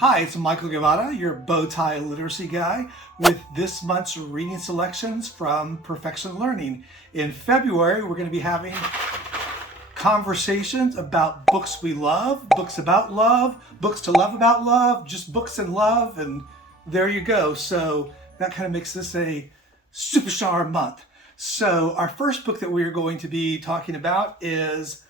Hi, it's Michael Guevara, your bow tie literacy guy, with this month's reading selections from PerfectionLearning. In February, we're going to be having conversations about books we love, books about love, books to love about love, just books in love, and there you go. So that kind of makes this a superstar month. So our first book that we are going to be talking about is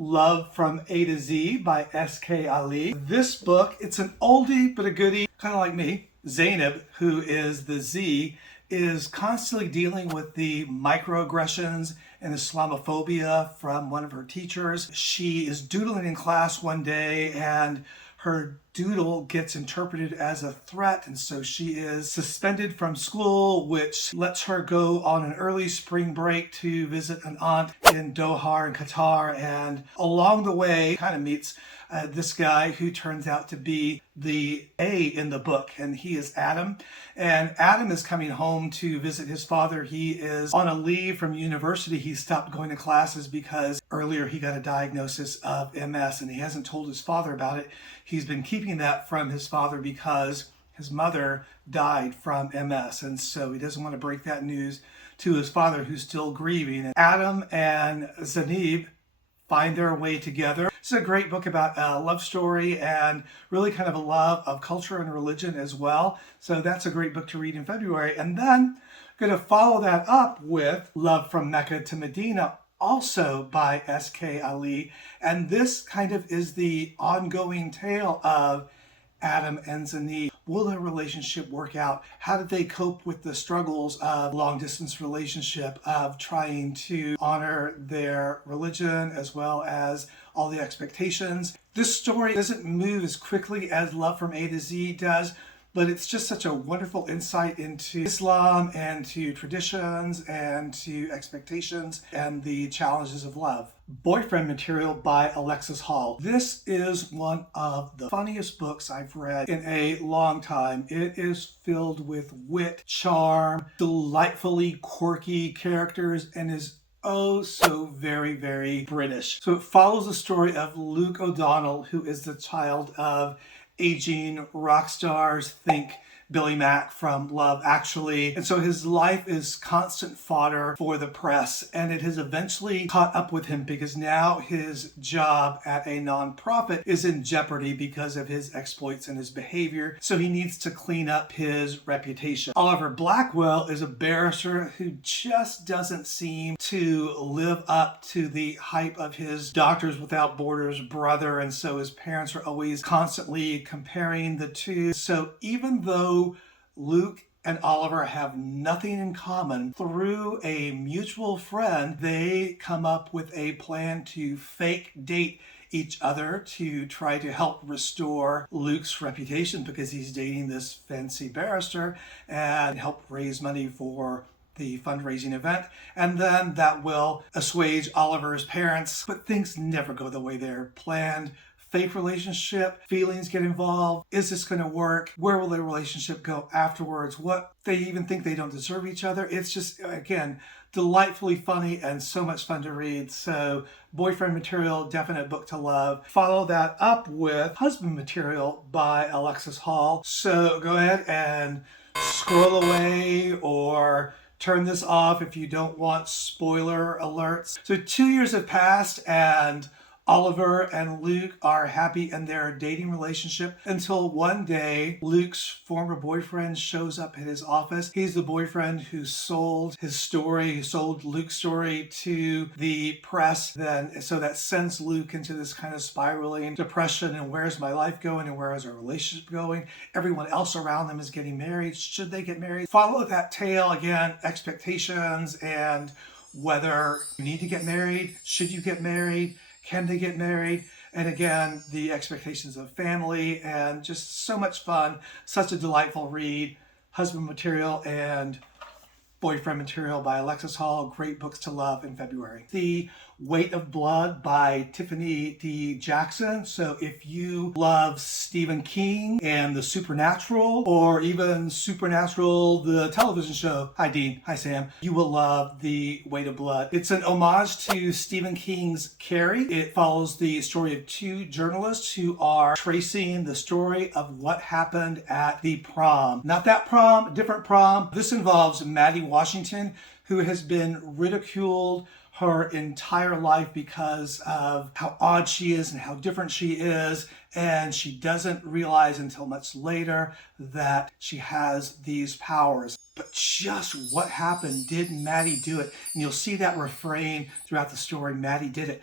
Love from A to Z by S.K. Ali. This book, it's an oldie but a goodie, kind of like me. Zainab, who is the Z, is constantly dealing with the microaggressions and Islamophobia from one of her teachers. She is doodling in class one day and her doodle gets interpreted as a threat, and so she is suspended from school, which lets her go on an early spring break to visit an aunt in Doha in Qatar. And along the way, kind of meets this guy who turns out to be the A in the book, and he is Adam. And Adam is coming home to visit his father. He is on a leave from university. He stopped going to classes because earlier he got a diagnosis of MS, and he hasn't told his father about it. He's been keeping that from his father because his mother died from MS, and so he doesn't want to break that news to his father, who's still grieving. And Adam and Zainab find their way together. It's a great book about a love story and really kind of a love of culture and religion as well. So that's a great book to read in February. And then I'm going to follow that up with Love from Mecca to Medina, also by S.K. Ali. And this kind of is the ongoing tale of Adam and Zainab. Will their relationship work out? How did they cope with the struggles of long distance relationship, of trying to honor their religion as well as all the expectations? This story doesn't move as quickly as Love from A to Z does, but it's just such a wonderful insight into Islam and to traditions and to expectations and the challenges of love. Boyfriend Material by Alexis Hall. This is one of the funniest books I've read in a long time. It is filled with wit, charm, delightfully quirky characters, and is oh so very, very British. So it follows the story of Luke O'Donnell, who is the child of aging rock stars. Think Billy Mack from Love Actually. And so his life is constant fodder for the press, and it has eventually caught up with him because now his job at a nonprofit is in jeopardy because of his exploits and his behavior. So he needs to clean up his reputation. Oliver Blackwell is a barrister who just doesn't seem to live up to the hype of his Doctors Without Borders brother, and so his parents are always constantly comparing the two. So even though Luke and Oliver have nothing in common, through a mutual friend, they come up with a plan to fake date each other to try to help restore Luke's reputation because he's dating this fancy barrister, and help raise money for the fundraising event. And then that will assuage Oliver's parents, but things never go the way they're planned. Fake relationship, feelings get involved. Is this going to work? Where will the relationship go afterwards? What, they even think they don't deserve each other. It's just, again, delightfully funny and so much fun to read. So Boyfriend Material, definite book to love. Follow that up with Husband Material by Alexis Hall. So go ahead and scroll away or turn this off if you don't want spoiler alerts. So 2 years have passed and Oliver and Luke are happy in their dating relationship until one day Luke's former boyfriend shows up at his office. He's the boyfriend who sold his story, who sold Luke's story to the press. So that sends Luke into this kind of spiraling depression, and where's my life going and where is our relationship going? Everyone else around them is getting married. Should they get married? Follow that tale again, expectations and whether you need to get married, should you get married? Can they get married? And again, the expectations of family, and just so much fun. Such a delightful read. Husband Material and Boyfriend Material by Alexis Hall, great books to love in February. The Weight of Blood by Tiffany D. Jackson. So if you love Stephen King and the Supernatural, or even Supernatural, the television show, hi Dean, hi Sam, you will love The Weight of Blood. It's an homage to Stephen King's Carrie. It follows the story of two journalists who are tracing the story of what happened at the prom. Not that prom, a different prom. This involves Maddie Washington, who has been ridiculed her entire life because of how odd she is and how different she is, and she doesn't realize until much later that she has these powers. But just what happened? Did Maddie do it? And you'll see that refrain throughout the story. Maddie did it.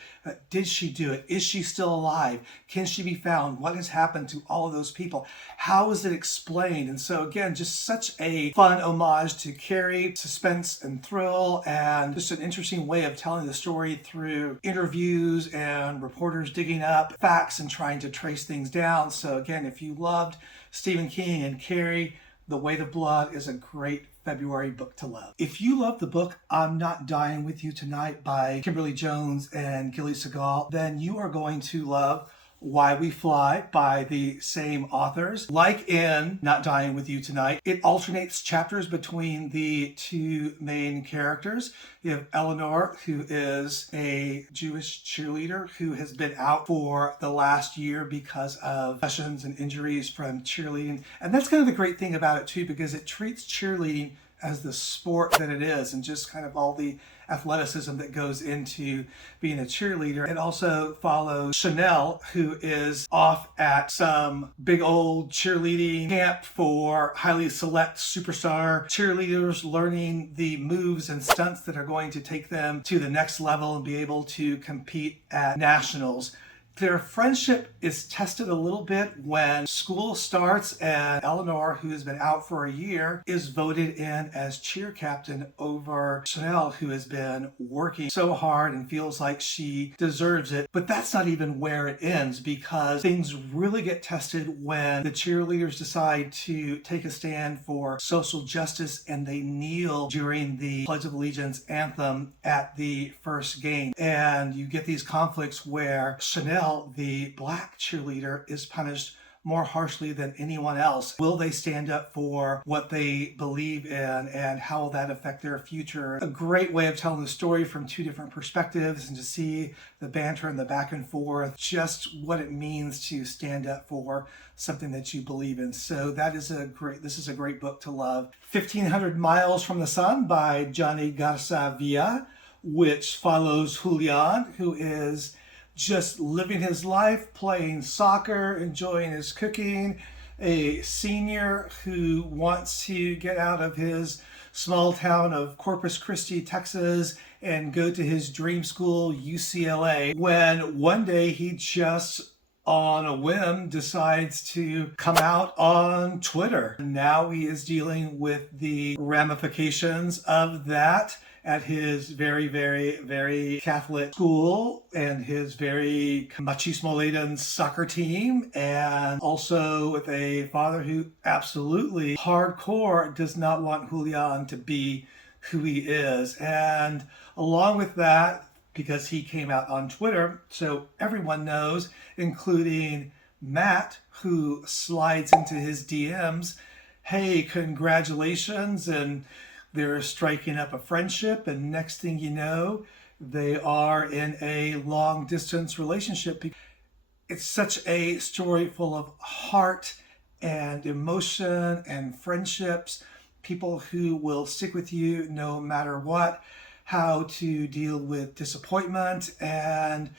Did she do it? Is she still alive? Can she be found? What has happened to all of those people? How is it explained? And so again, just such a fun homage to Carrie, suspense and thrill, and just an interesting way of telling the story through interviews and reporters digging up facts and trying to trace things down. So again, if you loved Stephen King and Carrie, The Weight of Blood is a great February book to love. If you love the book I'm Not Dying With You Tonight by Kimberly Jones and Gilly Segal, then you are going to love Why We Fly by the same authors. Like in Not Dying With You Tonight, it alternates chapters between the two main characters. You have Eleanor, who is a Jewish cheerleader who has been out for the last year because of concussions and injuries from cheerleading. And that's kind of the great thing about it too, because it treats cheerleading as the sport that it is, and just kind of all the athleticism that goes into being a cheerleader. It also follows Chanel, who is off at some big old cheerleading camp for highly select superstar cheerleaders, learning the moves and stunts that are going to take them to the next level and be able to compete at nationals. Their friendship is tested a little bit when school starts, and Eleanor, who has been out for a year, is voted in as cheer captain over Chanel, who has been working so hard and feels like she deserves it. But that's not even where it ends, because things really get tested when the cheerleaders decide to take a stand for social justice and they kneel during the Pledge of Allegiance anthem at the first game. And you get these conflicts where Chanel, the black cheerleader, is punished more harshly than anyone else. Will they stand up for what they believe in, and how will that affect their future? A great way of telling the story from two different perspectives, and to see the banter and the back and forth, just what it means to stand up for something that you believe in. So this is a great book to love. 1,500 Miles from the Sun by Johnny Garza Villa, which follows Julian, who is just living his life, playing soccer, enjoying his cooking, a senior who wants to get out of his small town of Corpus Christi, Texas, and go to his dream school, UCLA, when one day he just on a whim decides to come out on Twitter. Now he is dealing with the ramifications of that at his very, very, very Catholic school and his very machismo-laden soccer team, and also with a father who absolutely hardcore does not want Julian to be who he is. And along with that, because he came out on Twitter, so everyone knows, including Matt, who slides into his DMs, hey, congratulations, and they're striking up a friendship, and next thing you know, they are in a long distance relationship. It's such a story full of heart and emotion and friendships, people who will stick with you no matter what, how to deal with disappointment, and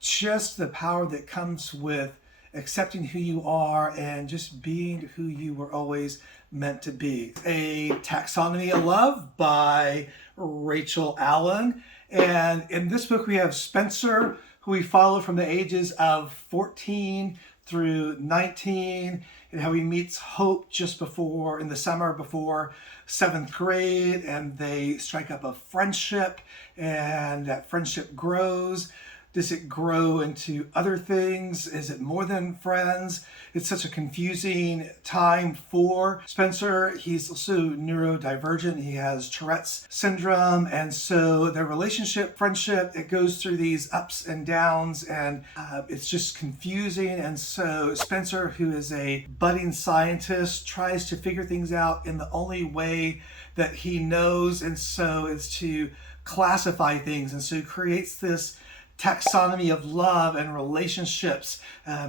just the power that comes with accepting who you are and just being who you were always meant to be. A Taxonomy of Love by Rachel Allen. And in this book, we have Spencer, who we follow from the ages of 14 through 19, and how he meets Hope just before, in the summer before 7th grade, and they strike up a friendship, and that friendship grows. Does it grow into other things? Is it more than friends? It's such a confusing time for Spencer. He's also neurodivergent. He has Tourette's syndrome. And so their relationship, friendship, it goes through these ups and downs, and it's just confusing. And so Spencer, who is a budding scientist, tries to figure things out in the only way that he knows, and so is to classify things. And so he creates this taxonomy of love and relationships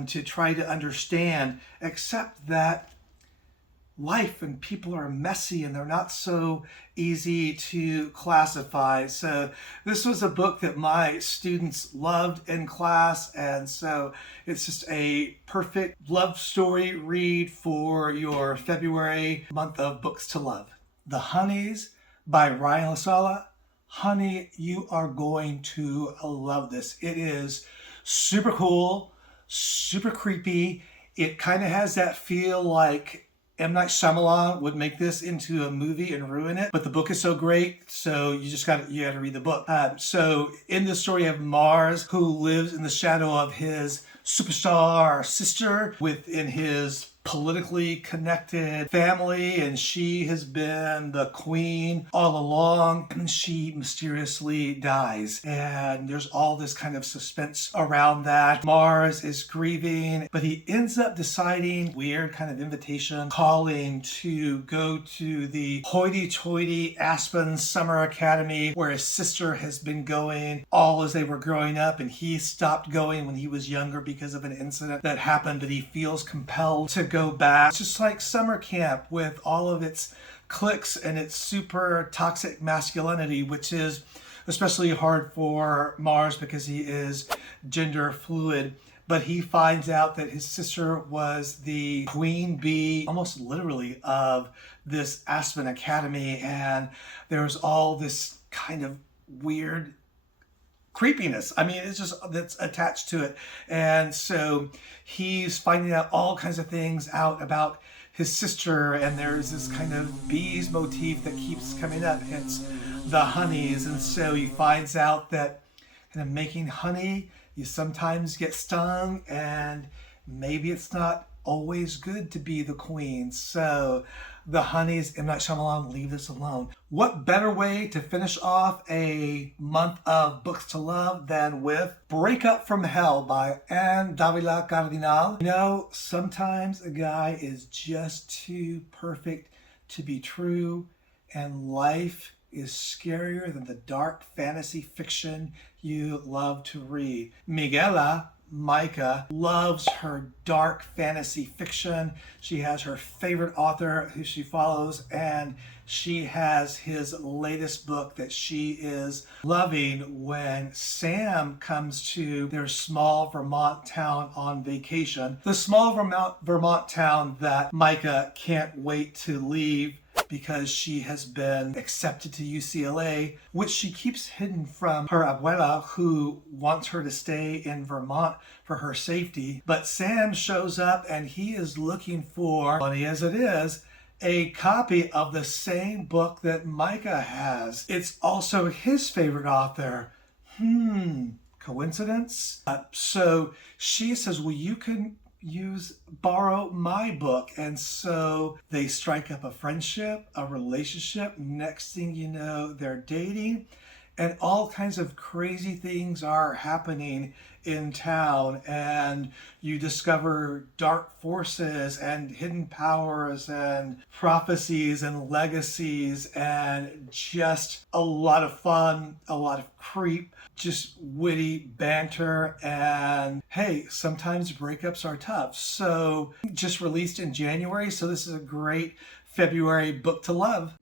to try to understand, except that life and people are messy and they're not so easy to classify. So this was a book that my students loved in class, and so it's just a perfect love story read for your February month of books to love. The Honeys by Ryan LaSala. Honey, you are going to love this. It is super cool, super creepy. It kind of has that feel like M. Night Shyamalan would make this into a movie and ruin it, but the book is so great, so you got to read the book. So in the story of Mars, who lives in the shadow of his superstar sister within his politically connected family, and she has been the queen all along, and she mysteriously dies, and there's all this kind of suspense around that. Mars is grieving, but he ends up deciding, weird kind of invitation calling, to go to the hoity-toity Aspen Summer Academy where his sister has been going all as they were growing up, and he stopped going when he was younger because of an incident that happened, that he feels compelled to go back. It's just like summer camp with all of its cliques and its super toxic masculinity, which is especially hard for Mars because he is gender fluid. But he finds out that his sister was the queen bee, almost literally, of this Aspen Academy, and there's all this kind of weird creepiness. I mean, it's just, that's attached to it. And so he's finding out all kinds of things out about his sister, and there's this kind of bees motif that keeps coming up, hence the honeys. And so he finds out that kind of making honey, you sometimes get stung, and maybe it's not always good to be the queen. So the honeys, M. Night Shyamalan, leave this alone. What better way to finish off a month of books to love than with Break Up from Hell by Anne Davila Cardinal. You know, sometimes a guy is just too perfect to be true, and life is scarier than the dark fantasy fiction you love to read. Miguela, Micah, loves her dark fantasy fiction. She has her favorite author who she follows, and she has his latest book that she is loving when Sam comes to their small Vermont town on vacation. The small Vermont town that Micah can't wait to leave because she has been accepted to UCLA, which she keeps hidden from her abuela, who wants her to stay in Vermont for her safety. But Sam shows up, and he is looking for, funny as it is, a copy of the same book that Micah has. It's also his favorite author. Coincidence? So she says, well, you can borrow my book. And so they strike up a friendship, a relationship. Next thing you know, they're dating, and all kinds of crazy things are happening in town, and you discover dark forces and hidden powers and prophecies and legacies, and just a lot of fun, a lot of creep, just witty banter. And hey, sometimes breakups are tough. So just released in January, so this is a great February book to love.